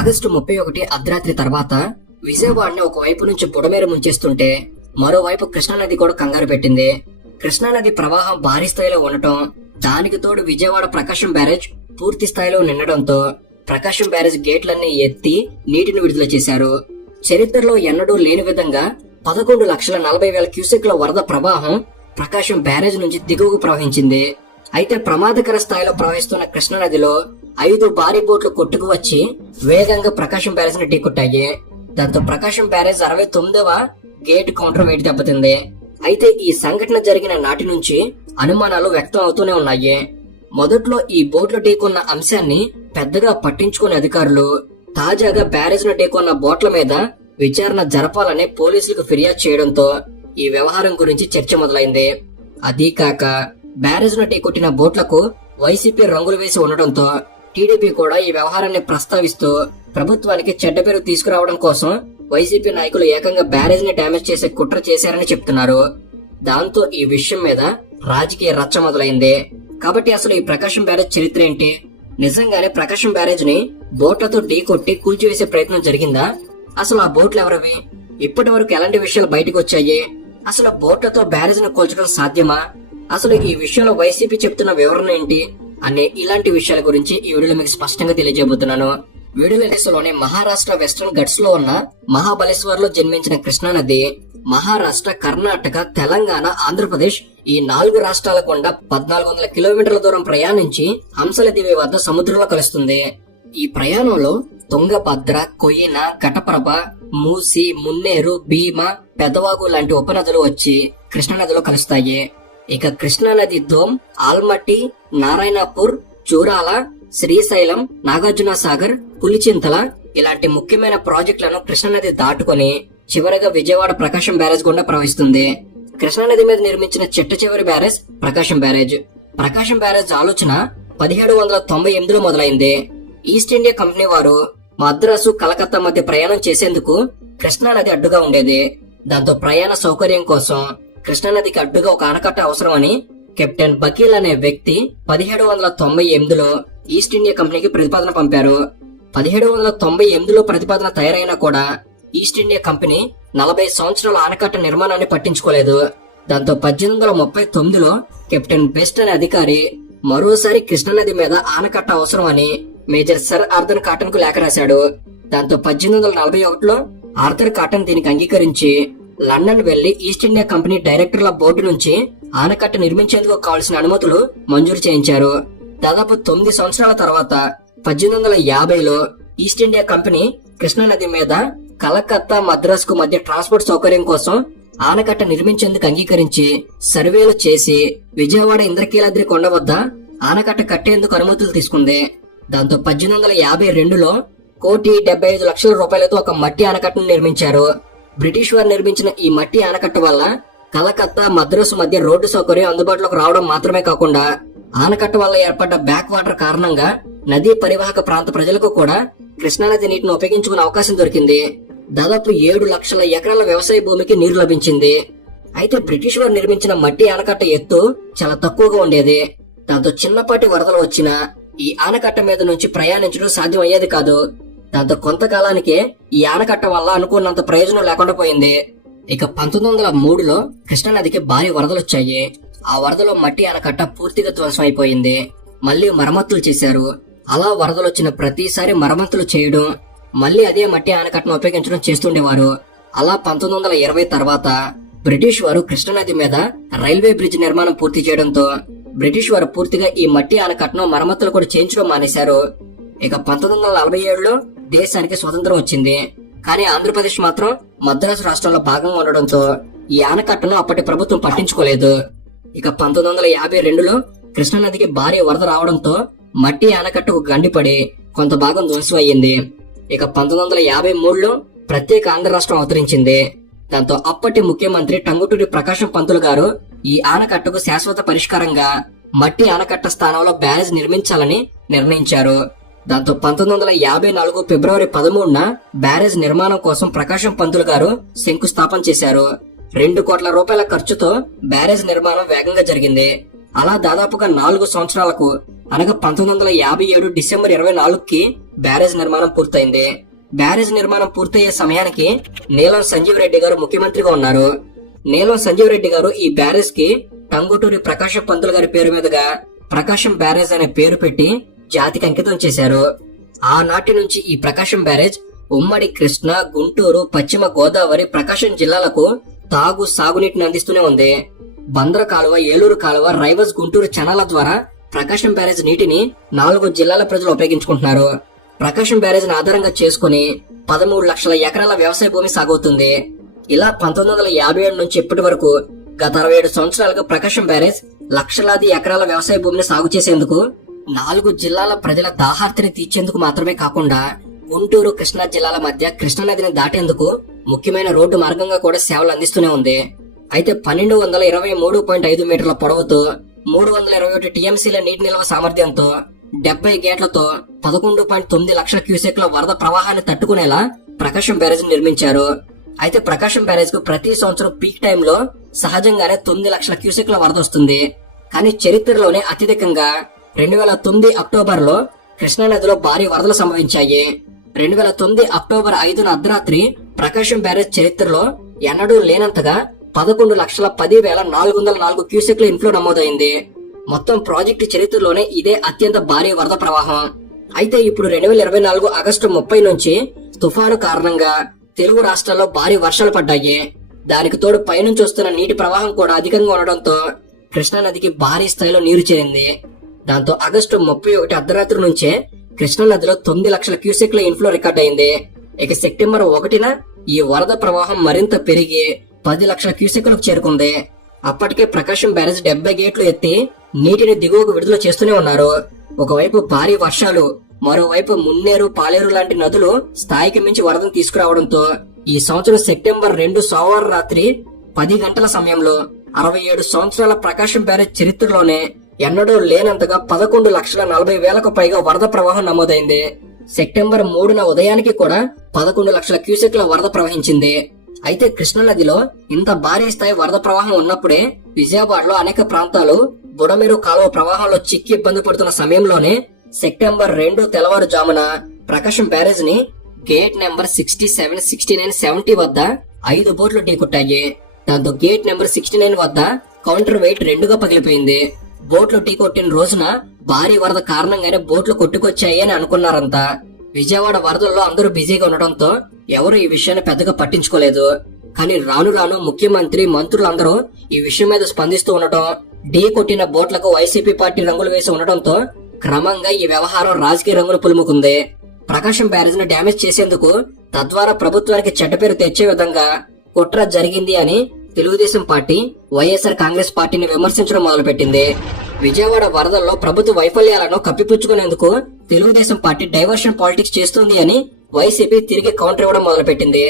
August 31 అర్ధరాత్రి తర్వాత విజయవాడని ఒకవైపు నుంచి బుడమేరు ముంచేస్తుంటే మరోవైపు కృష్ణానది కూడా కంగారు పెట్టింది. కృష్ణానది ప్రవాహం భారీ స్థాయిలో ఉండటం, దానికి తోడు విజయవాడ ప్రకాశం బ్యారేజ్ పూర్తి స్థాయిలో నిండడంతో ప్రకాశం బ్యారేజ్ గేట్లన్నీ ఎత్తి నీటిని విడుదల చేశారు. చరిత్రలో ఎన్నడూ లేని విధంగా 11,40,000 క్యూసెక్ల వరద ప్రవాహం ప్రకాశం బ్యారేజ్ నుంచి దిగువకు ప్రవహించింది. అయితే ప్రమాదకర స్థాయిలో ప్రవహిస్తున్న కృష్ణానదిలో 5 భారీ బోట్లు కొట్టుకు వచ్చి వేగంగా ప్రకాశం బ్యారేజ్ ని ఢీకొట్టాయి. దాంతో ప్రకాశం బ్యారేజ్ 69వ గేట్ కౌంటర్ వెయిట్ దెబ్బతింది. అయితే ఈ సంఘటన జరిగిన నాటి నుంచి అనుమానాలు వ్యక్తం అవుతూనే ఉన్నాయి. మొదట్లో ఈ బోట్లు ఢీకొన్న అంశాన్ని పెద్దగా పట్టించుకునే అధికారులు తాజాగా బ్యారేజ్ ను ఢీకొన్న బోట్ల మీద విచారణ జరపాలని పోలీసులకు ఫిర్యాదు చేయడంతో ఈ వ్యవహారం గురించి చర్చ మొదలైంది. అదీ కాక బ్యారేజ్ ను ఢీకొట్టిన బోట్లకు వైసీపీ రంగులు వేసి ఉండటంతో టీడీపీ కూడా ఈ వ్యవహారాన్ని ప్రస్తావిస్తూ ప్రభుత్వానికి చెడ్డ పేరు తీసుకురావడం కోసం వైసీపీ నాయకులు ఏకంగా బ్యారేజ్ ని డ్యామేజ్ చేసే కుట్ర చేశారని చెప్తున్నారు. దాంతో ఈ విషయం మీద రాజకీయ రచ్చ మొదలైంది. కాబట్టి అసలు ఈ ప్రకాశం బ్యారేజ్ చరిత్ర ఏంటి? నిజంగానే ప్రకాశం బ్యారేజ్ ని బోట్లతో ఢీకొట్టి కూల్చివేసే ప్రయత్నం జరిగిందా? అసలు ఆ బోట్లు ఎవరవి? ఇప్పటి వరకు ఎలాంటి విషయాలు బయటకు వచ్చాయి? అసలు బోట్లతో బ్యారేజ్ ను కూల్చడం సాధ్యమా? అసలు ఈ విషయంలో వైసీపీ చెప్తున్న వివరణ ఏంటి అనే ఇలాంటి విషయాల గురించి ఈ వీడియోలో మీకు స్పష్టంగా తెలియజేయబోతున్నాను. వీడియోలోనే మహారాష్ట్ర వెస్టర్న్ గట్స్ లో ఉన్న మహాబలేశ్వర్ లో జన్మించిన కృష్ణానది మహారాష్ట్ర, కర్ణాటక, తెలంగాణ, ఆంధ్రప్రదేశ్ ఈ 4 రాష్ట్రాల గుండా 1400 కిలోమీటర్ల దూరం ప్రయాణించి హంసల దీవి వద్ద సముద్రంలో కలుస్తుంది. ఈ ప్రయాణంలో తుంగభద్ర, కొయ్యన, ఘటప్రభ, మూసి, మున్నేరు, భీమ, పెదవాగు లాంటి ఉపనదులు వచ్చి కృష్ణానదిలో కలుస్తాయి. ఇక కృష్ణానది దోమ్, ఆల్మట్టి, నారాయణపూర్, చూరాల, శ్రీశైలం, నాగార్జున సాగర్, పులిచింతల ఇలాంటి ముఖ్యమైన ప్రాజెక్టులను కృష్ణానది దాటుకొని చివరగా విజయవాడ ప్రకాశం బ్యారేజ్ గుండా ప్రవహిస్తుంది. కృష్ణానది మీద నిర్మించిన చిట్ట చివరి బ్యారేజ్ ప్రకాశం బ్యారేజ్. ప్రకాశం బ్యారేజ్ ఆలోచన 1798లో మొదలైంది. ఈస్ట్ ఇండియా కంపెనీ వారు మద్రాసు, కలకత్తా మధ్య ప్రయాణం చేసేందుకు కృష్ణానది అడ్డుగా ఉండేది. దాంతో ప్రయాణ సౌకర్యం కోసం కృష్ణానదికి అడ్డుగా ఒక ఆనకట్ట అవసరమని కెప్టెన్ బకీల్ అనే వ్యక్తి 1798లో ఈస్ట్ ఇండియా కంపెనీకి ప్రతిపాదన పంపారు. 1798లో ప్రతిపాదన తయారైనా కూడా ఈస్ట్ ఇండియా కంపెనీ 40 సంవత్సరాల ఆనకట్ట నిర్మాణాన్ని పట్టించుకోలేదు. దాంతో 1839లో కెప్టెన్ బెస్ట్ అనే అధికారి మరోసారి కృష్ణానది మీద ఆనకట్ట అవసరమని మేజర్ సర్ ఆర్థర్ కాటన్ కు లేఖ రాశాడు. దాంతో 1841లో ఆర్థర్ కాటన్ దీనికి అంగీకరించి లండన్ వెళ్లి ఈస్ట్ ఇండియా కంపెనీ డైరెక్టర్ల బోర్డు నుంచి ఆనకట్ట నిర్మించేందుకు కావలసిన అనుమతులు మంజూరు చేయించారు. దాదాపు 9 సంవత్సరాల తర్వాత 1850లో ఈస్ట్ ఇండియా కంపెనీ కృష్ణానది మీద కలకత్తా, మద్రాస్ కు మధ్య ట్రాన్స్పోర్ట్ సౌకర్యం కోసం ఆనకట్ట నిర్మించేందుకు అంగీకరించి సర్వేలు చేసి విజయవాడ ఇంద్రకీలాద్రి కొండ వద్ద ఆనకట్ట కట్టేందుకు అనుమతులు తీసుకుంది. దాంతో 1852లో ₹1,75,00,000 ఒక మట్టి ఆనకట్టను నిర్మించారు. బ్రిటిష్ వారు నిర్మించిన ఈ మట్టి ఆనకట్ట వల్ల కలకత్తా, మద్రాసు మధ్య రోడ్డు సౌకర్యం అందుబాటులోకి రావడం మాత్రమే కాకుండా ఆనకట్ట వల్ల ఏర్పడ్డ బ్యాక్ వాటర్ కారణంగా నదీ పరివాహక ప్రాంత ప్రజలకు కూడా కృష్ణానది నీటిని ఉపయోగించుకునే అవకాశం దొరికింది. దాదాపు 7 లక్షల ఎకరాల వ్యవసాయ భూమికి నీరు లభించింది. అయితే బ్రిటిష్ వారు నిర్మించిన మట్టి ఆనకట్ట ఎత్తు చాలా తక్కువగా ఉండేది. దాంతో చిన్నపాటి వరదలు వచ్చినా ఈ ఆనకట్ట మీద నుంచి ప్రయాణించడం సాధ్యం అయ్యేది కాదు. దాంతో కొంతకాలానికే ఈ ఆనకట్ట వల్ల అనుకున్నంత ప్రయోజనం లేకుండా పోయింది. ఇక 1903లో కృష్ణానదికి భారీ వరదలొచ్చాయి. ఆ వరదలో మట్టి ఆనకట్ట పూర్తిగా ధ్వంసం అయిపోయింది. మళ్లీ మరమ్మతులు చేశారు. అలా వరదలొచ్చిన ప్రతిసారి మరమ్మతులు చేయడం, మళ్లీ అదే మట్టి ఆనకట్టను ఉపయోగించడం చేస్తుండేవారు. అలా 1920 తర్వాత బ్రిటిష్ వారు కృష్ణానది మీద రైల్వే బ్రిడ్జ్ నిర్మాణం పూర్తి చేయడంతో బ్రిటిష్ వారు పూర్తిగా ఈ మట్టి ఆనకట్టను మరమ్మతులు కూడా చేయించడం మానేశారు. ఇక 1947లో దేశానికి స్వతంత్రం వచ్చింది. కానీ ఆంధ్రప్రదేశ్ మాత్రం మద్రాసు రాష్ట్రంలో భాగంగా ఉండడంతో ఈ ఆనకట్టను అప్పటి ప్రభుత్వం పట్టించుకోలేదు. ఇక 1952లో కృష్ణానదికి భారీ వరద రావడంతో మట్టి ఆనకట్టకు గండిపడి కొంత భాగం ధ్వంసం అయ్యింది. ఇక 1953లో ప్రత్యేక ఆంధ్ర రాష్ట్రం అవతరించింది. దాంతో అప్పటి ముఖ్యమంత్రి టంగుటూరి ప్రకాశం పంతులు గారు ఈ ఆనకట్టకు శాశ్వత పరిష్కారంగా మట్టి ఆనకట్ట స్థానంలో బ్యారేజ్ నిర్మించాలని నిర్ణయించారు. దాంతో 1954 ఫిబ్రవరి 13న బ్యారేజ్ నిర్మాణం కోసం ప్రకాశం పంతులు గారు శంకుస్థాపన చేశారు. ₹2 కోట్ల ఖర్చుతో బ్యారేజ్ నిర్మాణం వేగంగా జరిగింది. అలా దాదాపుగా 4 సంవత్సరాలకు అనగా 1957 డిసెంబర్ 24కి బ్యారేజ్ నిర్మాణం పూర్తయింది. బ్యారేజ్ నిర్మాణం పూర్తయ్యే సమయానికి నీలం సంజీవ్ రెడ్డి గారు ముఖ్యమంత్రిగా ఉన్నారు. నీలం సంజీవ్ రెడ్డి గారు ఈ బ్యారేజ్ కి టంగుటూరి ప్రకాశం పంతులు గారి పేరు మీదుగా ప్రకాశం బ్యారేజ్ అనే పేరు పెట్టి జాతికి అంకితం చేశారు. ఆనాటి నుంచి ఈ ప్రకాశం బ్యారేజ్ ఉమ్మడి కృష్ణా, గుంటూరు, పశ్చిమ గోదావరి, ప్రకాశం జిల్లాలకు సాగునీటిని అందిస్తూనే ఉంది. బందర కాలువ, ఏలూరు కాలువ, రైవస్, గుంటూరు ఛానళ్ల ద్వారా ప్రకాశం బ్యారేజ్ నీటిని 4 జిల్లాల ప్రజలు ఉపయోగించుకుంటున్నారు. ప్రకాశం బ్యారేజ్ ని ఆధారంగా చేసుకుని 13 లక్షల ఎకరాల వ్యవసాయ భూమి సాగుతుంది. ఇలా 1957 నుంచి ఇప్పటి వరకు గత 67 సంవత్సరాలుగా ప్రకాశం బ్యారేజ్ లక్షలాది ఎకరాల వ్యవసాయ భూమిని సాగు చేసేందుకు 4 జిల్లాల ప్రజల దాహార్తిని తీర్చేందుకు మాత్రమే కాకుండా గుంటూరు, కృష్ణా జిల్లాల మధ్య కృష్ణానదిని దాటేందుకు ముఖ్యమైన రోడ్డు మార్గంగా కూడా సేవలు అందిస్తూనే ఉంది. అయితే 1223.5 మీటర్ల పొడవుతో 321 టీఎంసీల నీటి నిల్వ సామర్థ్యంతో 70 గేట్లతో 11.9 లక్షల క్యూసెక్ల వరద ప్రవాహాన్ని తట్టుకునేలా ప్రకాశం బ్యారేజ్ నిర్మించారు. అయితే ప్రకాశం బ్యారేజ్ కు ప్రతి సంవత్సరం పీక్ టైంలో సహజంగానే 9 లక్షల క్యూసెక్ల వరద వస్తుంది. కానీ చరిత్రలోనే అత్యధికంగా 2009 అక్టోబర్ లో కృష్ణానదిలో భారీ వరదలు సంభవించాయి. 2009 అక్టోబర్ 5న అర్ధరాత్రి ప్రకాశం బ్యారేజ్ చరిత్రలో ఎన్నడూ లేనంతగా 11,10,404 క్యూసెక్ల ఇన్ఫ్లో నమోదైంది. మొత్తం ప్రాజెక్టు చరిత్రలోనే ఇదే అత్యంత భారీ వరద ప్రవాహం. అయితే ఇప్పుడు 2024 ఆగస్టు 30 నుంచి తుఫాను కారణంగా తెలుగు రాష్ట్రాల్లో భారీ వర్షాలు పడ్డాయి. దానికి తోడు పైనుంచి వస్తున్న నీటి ప్రవాహం కూడా అధికంగా ఉండడంతో కృష్ణానదికి భారీ స్థాయిలో నీరు చేరింది. దాంతో ఆగస్టు 31 అర్ధరాత్రి నుంచే కృష్ణానదిలో 9 లక్షల క్యూసెక్ల ఇన్ఫ్లో రికార్డ్ అయింది. ఇక సెప్టెంబర్ 1న ఈ వరద ప్రవాహం మరింత పెరిగి 10 లక్షల క్యూసెక్లకు చేరుకుంది. అప్పటికే ప్రకాశం బ్యారేజ్ 70 గేట్లు ఎత్తి నీటిని దిగువకు విడుదల చేస్తూనే ఉన్నారు. ఒకవైపు భారీ వర్షాలు, మరోవైపు మున్నేరు, పాలేరు లాంటి నదులు స్థాయికి మించి వరదను తీసుకురావడంతో ఈ సంవత్సరం సెప్టెంబర్ 2 సోమవారం రాత్రి 10 గంటల సమయంలో 67 సంవత్సరాల ప్రకాశం బ్యారేజ్ చరిత్రలోనే ఎన్నడూ లేనంతగా 11,40,000కు పైగా వరద ప్రవాహం నమోదైంది. సెప్టెంబర్ 3న ఉదయానికి కూడా 11 లక్షల క్యూసెక్ల వరద ప్రవహించింది. అయితే కృష్ణానదిలో ఇంత భారీ స్థాయి వరద ప్రవాహం ఉన్నప్పుడే విజయవాడలో అనేక ప్రాంతాలు బుడమేరు కాలువ ప్రవాహంలో చిక్కి ఇబ్బంది పడుతున్న సమయంలోనే సెప్టెంబర్ 2 తెల్లవారుజామున ప్రకాశం బ్యారేజ్ ని గేట్ నెంబర్ 67, 69, 70 వద్ద 5 బోట్లు ఢీకొట్టాయి. దాంతో గేట్ నెంబర్ 69 వద్ద కౌంటర్ వెయిట్ 2గా పగిలిపోయింది. బోట్లు ఢీకొట్టిన రోజున భారీ వరద కారణంగానే బోట్లు కొట్టుకొచ్చాయి అని అనుకున్నారంతా. విజయవాడ వరదల్లో అందరూ బిజీగా ఉండటంతో ఎవరు ఈ విషయాన్ని పెద్దగా పట్టించుకోలేదు. కానీ రాను రాను ముఖ్యమంత్రి, మంత్రులందరూ ఈ విషయం మీద స్పందిస్తూ ఉండటం, ఢీ కొట్టిన బోట్లకు వైసీపీ పార్టీ రంగులు వేసి ఉండటంతో క్రమంగా ఈ వ్యవహారం రాజకీయ రంగులు పులుముకుంది. ప్రకాశం బ్యారేజ్ ను డ్యామేజ్ చేసేందుకు, తద్వారా ప్రభుత్వానికి చెడ్డ పేరు తెచ్చే విధంగా కుట్ర జరిగింది అని తెలుగుదేశం పార్టీ వైఎస్ఆర్ కాంగ్రెస్ పార్టీని విమర్శించడం మొదలుపెట్టింది. విజయవాడ వరదల్లో ప్రభుత్వ వైఫల్యాలను కప్పిపుచ్చుకునేందుకు తెలుగుదేశం పార్టీ డైవర్షన్ పాలిటిక్స్ చేస్తుంది అని వైసీపీ తిరిగి కౌంటర్ ఇవ్వడం మొదలుపెట్టింది.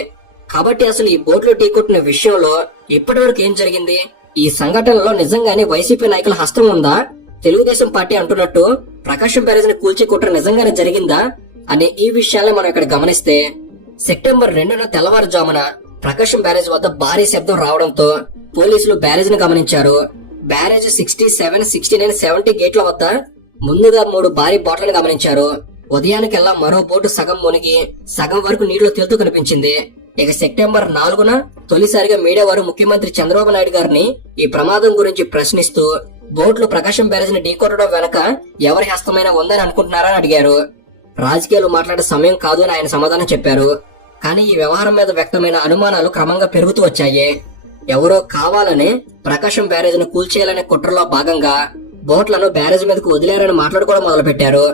కాబట్టి అసలు ఈ బోట్లు ఢీకొట్టిన విషయంలో ఇప్పటి వరకు ఏం జరిగింది? ఈ సంఘటనలో నిజంగానే వైసీపీ నాయకుల హస్తం ఉందా? తెలుగుదేశం పార్టీ అంటున్నట్టు ప్రకాశం బ్యారేజ్ ని కూల్చే కుట్ర నిజంగానే జరిగిందా అనే ఈ విషయాన్ని మనం ఇక్కడ గమనిస్తే, సెప్టెంబర్ 2న తెల్లవారుజామున ప్రకాశం బ్యారేజ్ వద్ద భారీ శబ్దం రావడంతో పోలీసులు బ్యారేజ్ ని గమనించారు. బ్యారేజ్ 67, 69, 70 గేట్ల వద్ద ముందుగా 3 భారీ బోట్లను గమనించారు. ఉదయానికెల్లా మరో బోటు సగం మునిగి సగం వరకు నీటిలో తేలుతూ కనిపించింది. ఇక సెప్టెంబర్ 4న తొలిసారిగా మీడియా వారు ముఖ్యమంత్రి చంద్రబాబు నాయుడు గారిని ఈ ప్రమాదం గురించి ప్రశ్నిస్తూ బోట్లు ప్రకాశం బ్యారేజ్ ని ఢీకొట్టడం వెనక ఎవరి హస్తమైనా ఉందని అనుకుంటున్నారా అని అడిగారు. రాజకీయాలు మాట్లాడే సమయం కాదు అని ఆయన సమాధానం చెప్పారు. కానీ ఈ వ్యవహారం మీద వ్యక్తమైన అనుమానాలు క్రమంగా పెరుగుతూ వచ్చాయి. ఎవరో కావాలనే ప్రకాశం బ్యారేజ్ ను కూల్చేయాలనే కుట్రలో భాగంగా బోట్లను బ్యారేజ్ మీదకు వదిలేరని మాట్లాడుకోవడం మొదలు పెట్టారు.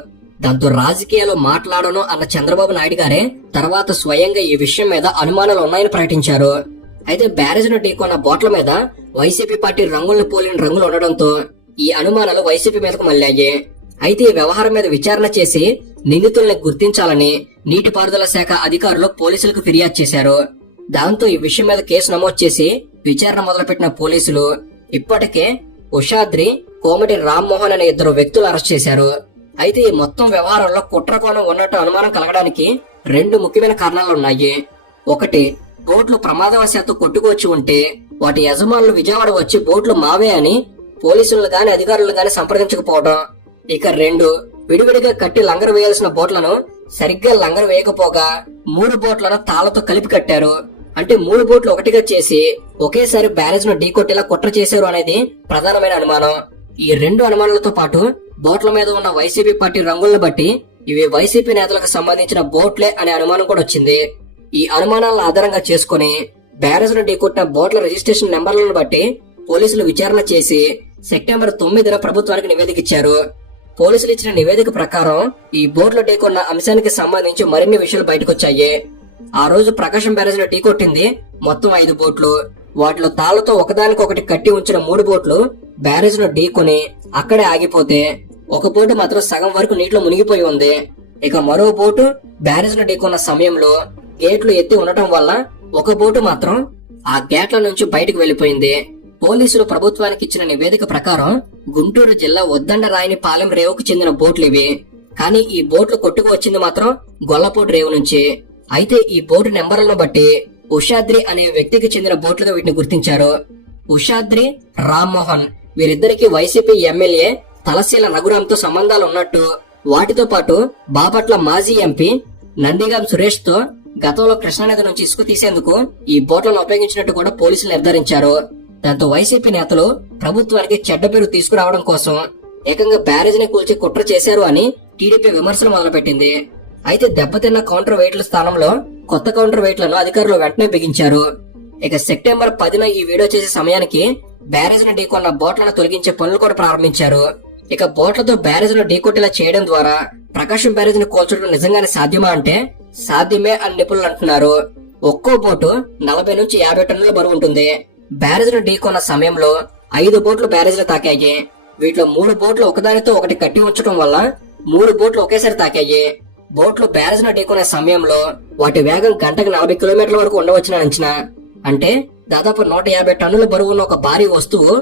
దాంతో రాజకీయాలు మాట్లాడను అన్న చంద్రబాబు నాయుడు గారే తర్వాత స్వయంగా ఈ విషయం మీద అనుమానాలు ఉన్నాయని ప్రకటించారు. అయితే బ్యారేజ్ ను ఢీకొన్న బోట్ల మీద వైసీపీ పార్టీ రంగులను పోలిన రంగులు ఉండడంతో ఈ అనుమానాలు వైసీపీ మీదకు మళ్లాయి. అయితే ఈ వ్యవహారం మీద విచారణ చేసి నిందితుల్ని గుర్తించాలని నీటిపారుదల శాఖ అధికారులు పోలీసులకు ఫిర్యాదు చేశారు. దాంతో ఈ విషయం మీద కేసు నమోదు చేసి విచారణ మొదలుపెట్టిన పోలీసులు ఇప్పటికే ఉషాద్రి, కోమటి రామ్మోహన్ అనే 2 వ్యక్తులు అరెస్ట్ చేశారు. అయితే ఈ మొత్తం వ్యవహారంలో కుట్రకోణం ఉన్నట్టు అనుమానం కలగడానికి 2 ముఖ్యమైన కారణాలున్నాయి. ఒకటి, బోట్లు ప్రమాదవశాత్తు కొట్టుకొచ్చి ఉంటే వాటి యజమానులు విజయవాడ వచ్చి బోట్లు మావే అని పోలీసులను గాని అధికారులను గాని సంప్రదించకపోవడం. ఇక 2, విడివిడిగా కట్టి లంగర వేయాల్సిన బోట్లను సరిగ్గా లంగరు వేయకపోగా 3 బోట్లను తాళ్లతో కలిపి కట్టారు. అంటే 3 బోట్లు ఒకటిగా చేసి ఒకేసారి బ్యారేజ్ ను ఢీకొట్టేలా కుట్ర చేశారు అనేది ప్రధానమైన అనుమానం. ఈ 2 అనుమానాలతో పాటు బోట్ల మీద ఉన్న వైసీపీ పార్టీ రంగులను బట్టి ఇవి వైసీపీ నేతలకు సంబంధించిన బోట్లే అనే అనుమానం కూడా వచ్చింది. ఈ అనుమానాలను ఆధారంగా చేసుకుని బ్యారేజ్ ను ఢీకొట్టిన బోట్ల రిజిస్ట్రేషన్ నెంబర్లను బట్టి పోలీసులు విచారణ చేసి సెప్టెంబర్ 9న ప్రభుత్వానికి నివేదిక ఇచ్చారు. పోలీసులు ఇచ్చిన నివేదిక ప్రకారం ఈ బోట్ల ఢీకొన్న అంశానికి సంబంధించి మరిన్ని విషయాలు బయటకొచ్చాయి. ఆ రోజు ప్రకాశం బ్యారేజ్ లో ఢీకొట్టింది మొత్తం 5 బోట్లు. వాటిలో తాళ్లతో ఒకదానికొకటి కట్టి ఉంచిన 3 బోట్లు బ్యారేజ్ ను ఢీకొని అక్కడే ఆగిపోతే ఒక బోటు మాత్రం సగం వరకు నీటిలో మునిగిపోయి ఉంది. ఇక మరో బోటు బ్యారేజ్ ను ఢీకొన్న సమయంలో గేట్లు ఎత్తి ఉండటం వల్ల ఒక బోటు మాత్రం ఆ గేట్ల నుంచి బయటకు వెళ్లిపోయింది. పోలీసులు ప్రభుత్వానికి ఇచ్చిన నివేదిక ప్రకారం గుంటూరు జిల్లా ఉద్దండరాయని పాలెం రేవుకు చెందిన బోట్లు ఇవి. కానీ ఈ బోట్లు కొట్టుకు వచ్చింది మాత్రం గొల్లపూడి రేవు నుంచి. అయితే ఈ బోటు నెంబర్లను బట్టి ఉషాద్రి అనే వ్యక్తికి చెందిన బోట్లుగా వీటిని గుర్తించారు. ఉషాద్రి, రామ్మోహన్ వీరిద్దరికి వైసీపీ ఎమ్మెల్యే తలశీల రఘురాంతో సంబంధాలు ఉన్నట్టు, వాటితో పాటు బాపట్ల మాజీ ఎంపీ నందిగాం సురేష్ తో గతంలో కృష్ణానది నుంచి ఇసుక తీసేందుకు ఈ బోట్లను ఉపయోగించినట్టు కూడా పోలీసులు నిర్ధారించారు. దాంతో వైసీపీ నేతలు ప్రభుత్వానికి చెడ్డ పేరు తీసుకురావడం కోసం ఏకంగా బ్యారేజ్ ని కూల్చి కుట్ర చేశారు అని టీడీపీ విమర్శలు మొదలుపెట్టింది. అయితే దెబ్బతిన్న కౌంటర్ వెయిట్ల స్థానంలో కొత్త కౌంటర్ వెయిట్లను అధికారులు వెంటనే బిగించారు. ఇక సెప్టెంబర్ 10న ఈ వీడియో చేసే సమయానికి బ్యారేజ్ ను ఢీకొన్న బోట్లను తొలగించే పనులు కూడా ప్రారంభించారు. ఇక బోట్లతో బ్యారేజ్ ను ఢీకొట్టేలా చేయడం ద్వారా ప్రకాశం బ్యారేజ్ ను కూల్చడం నిజంగానే సాధ్యమా అంటే సాధ్యమే అని నిపుణులు అంటున్నారు. ఒక్కో బోటు 40 నుంచి 50 టన్నుల బరువు ఉంటుంది. బ్యారేజ్ ను ఢీకొన్న సమయంలో 5 బోట్లు బ్యారేజ్ లో తాకాయి. వీటిలో 3 బోట్లు ఒకదానితో ఒకటి కట్టి ఉంచడం వల్ల 3 బోట్లు ఒకేసారి తాకాయి. బోట్లు బ్యారేజ్ ను ఢీకొనే సమయంలో వాటి వేగం గంటకు 40 కిలోమీటర్ల వరకు ఉండవచ్చున అంచనా. అంటే దాదాపు 150 టన్నుల బరువు ఉన్న ఒక భారీ వస్తువు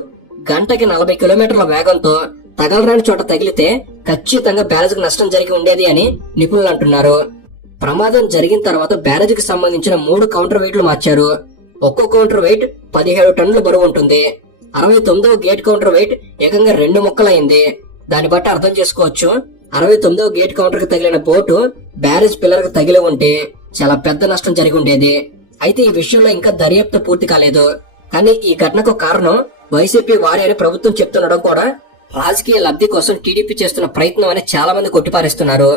గంటకి 40 కిలోమీటర్ల వేగంతో తగలరాని చోట తగిలితే ఖచ్చితంగా బ్యారేజ్ కు నష్టం జరిగి ఉండేది అని నిపుణులు అంటున్నారు. ప్రమాదం జరిగిన తర్వాత బ్యారేజ్ కి సంబంధించిన 3 కౌంటర్ వెయిట్లు మార్చారు. ఒక్కో కౌంటర్ వెయిట్ 17 టన్నుల బరువు ఉంటుంది. 69వ గేట్ కౌంటర్ వెయిట్ ఏకంగా 2 ముక్కలైంది. దాన్ని బట్టి అర్థం చేసుకోవచ్చు 69వ గేట్ కౌంటర్ కి తగిలిన బోటు బ్యారేజ్ పిల్లర్ కు తగిలి ఉంటే చాలా పెద్ద నష్టం జరిగి ఉండేది. అయితే ఈ విషయంలో ఇంకా దర్యాప్తు పూర్తి కాలేదు. కానీ ఈ ఘటనకు కారణం వైసీపీ వారి అని ప్రభుత్వం చెప్తుండడం కూడా రాజకీయ లబ్ధి కోసం టీడీపీ చేస్తున్న ప్రయత్నం అని చాలా మంది కొట్టిపారేస్తున్నారు.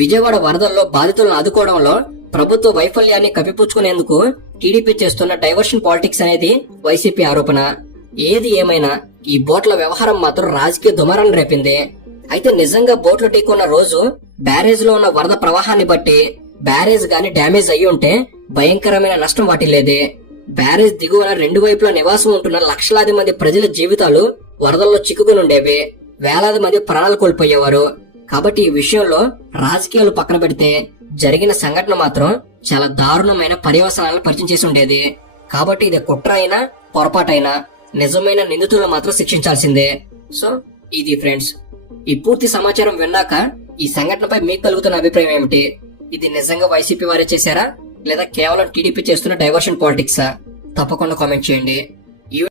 విజయవాడ వరదల్లో బాధితులను ఆదుకోవడంలో ప్రభుత్వ వైఫల్యాన్ని కప్పిపుచ్చుకునేందుకు టీడీపీ చేస్తున్న డైవర్షన్ పాలిటిక్స్ అనేది వైసీపీ ఆరోపణ. ఏది ఏమైనా ఈ బోట్ల వ్యవహారం మాత్రం రాజకీయ దుమారాన్ని రేపింది. అయితే నిజంగా బోట్లు ఢీకొన్న రోజు బ్యారేజ్ లో ఉన్న వరద ప్రవాహాన్ని బట్టి బ్యారేజ్ గాని డ్యామేజ్ అయ్యి ఉంటే భయంకరమైన నష్టం వాటిల్లేదే. బ్యారేజ్ దిగువన 2 వైపులా నివాసం ఉంటున్న లక్షలాది మంది ప్రజల జీవితాలు వరదల్లో చిక్కుకుని ఉండేవి. వేలాది మంది ప్రాణాలు కోల్పోయేవారు. కాబట్టి ఈ విషయంలో రాజకీయాలు పక్కన పెడితే జరిగిన సంఘటన మాత్రం చాలా దారుణమైన పర్యవసానాలను పరిచయం చేసి ఉండేది. కాబట్టి ఇది కుట్ర అయినా పొరపాటైనా నిజమైన నిందితులను మాత్రం శిక్షించాల్సిందే. సో ఇది ఫ్రెండ్స్, ఈ పూర్తి సమాచారం విన్నాక ఈ సంఘటనపై మీకు కలుగుతున్న అభిప్రాయం ఏమిటి? ఇది నిజంగా వైసీపీ వారే చేశారా లేదా కేవలం టీడీపీ చేస్తున్న డైవర్షన్ పాలిటిక్సా? తప్పకుండా కామెంట్ చేయండి.